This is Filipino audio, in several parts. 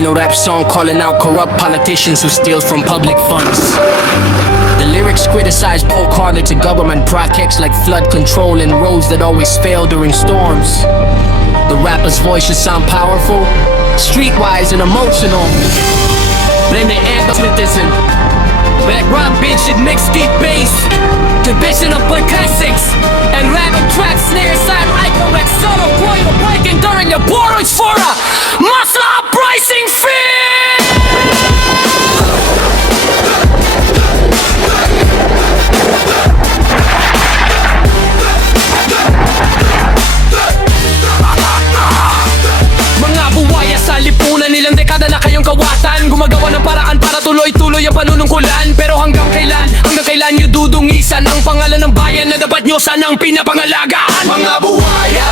Filipino rap song calling out corrupt politicians who steal from public funds. The lyrics criticize poke harder to government projects like flood control and roads that always fail during storms. The rapper's voices sound powerful, streetwise and emotional. Blame the anti-citizen. Background bitch it mix deep bass, division of classics and random track snare side icon solo point of breaking during the borders for a muscle uprising feel. Mga buwaya sa lipunan, ilang dekada na kayong kawatan, gumagawa ng paraan para tuloy-tuloy ang panunungkulan. Pero hanggang kailan nyo dudungisan ang pangalan ng bayan na dapat nyo sanang pinapangalagaan? Mga buwaya,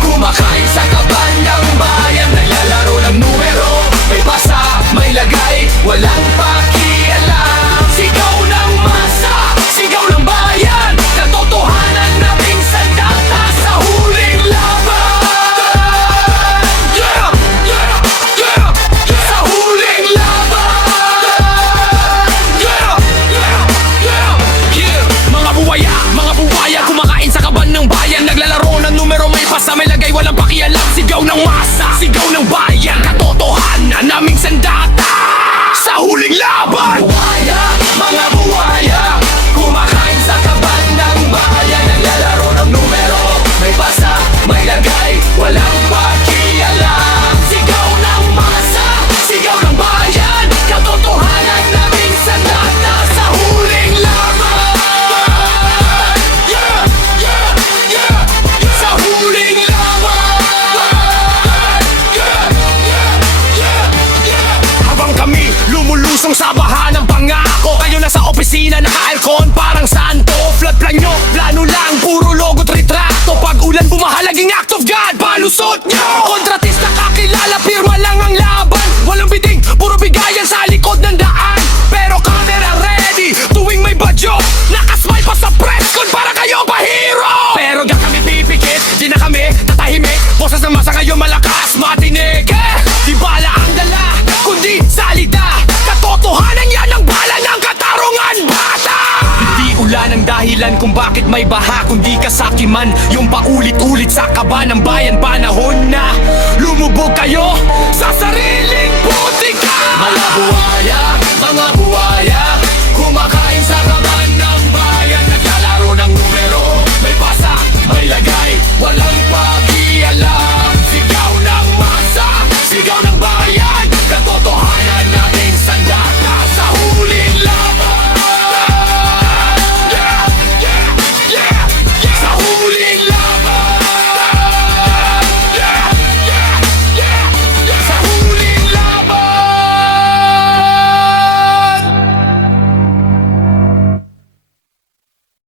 kumakain sa kaban ng bayan, naglalaro ng numero, may pasa, may lagay, walang pakialam. Sigaw ng masa, sigaw ng bayan, katotohanan na minsan data sa huling laban. Sa huling laban. Mga buwaya, kumakain sa kaban ng bayan, naglalaro ng numero, may pasa, may lagay, walang pakialam. Sigaw ng masa, sigaw ng bayan, katotohanan na minsan data sa huling laban. Mga buwaya, kumakain sa kaban ng bayan, naglalaro ng numero, may pasa, may lagay, walang pakialam. Sigaw ng masa, sigaw ng bayan, katotohanan na minsan data sa huling laban. Sa huling laban. Habang kami lumulusong sa baha ng pangako, kayo nasa opisina naka-aircon parang santo. Flood plan nyo, plano lang, puro logo't retrato. Pag ulan bumaha, laging act of God, palusot nyo. Kontratista kakilala, pirma lang ang laban. Walang bidding, puro bigayan sa likod ng daan. Pero camera ready, tuwing may badyo, nakasmile pa sa press con para kayo pa hero. Pero di kami pipikit, di na kami tatahimik. Boses ng masa ngayon malakas, matinig. Di bala ang dala, kundi salita. Katotohanan yan ang bala ng katarungan, bata. Hindi ulan ang dahilan kung bakit may baha, kundi kasakiman yung paulit-ulit sa kaba ng bayan. Panahon na lumubog kayo sa sariling putika. Mga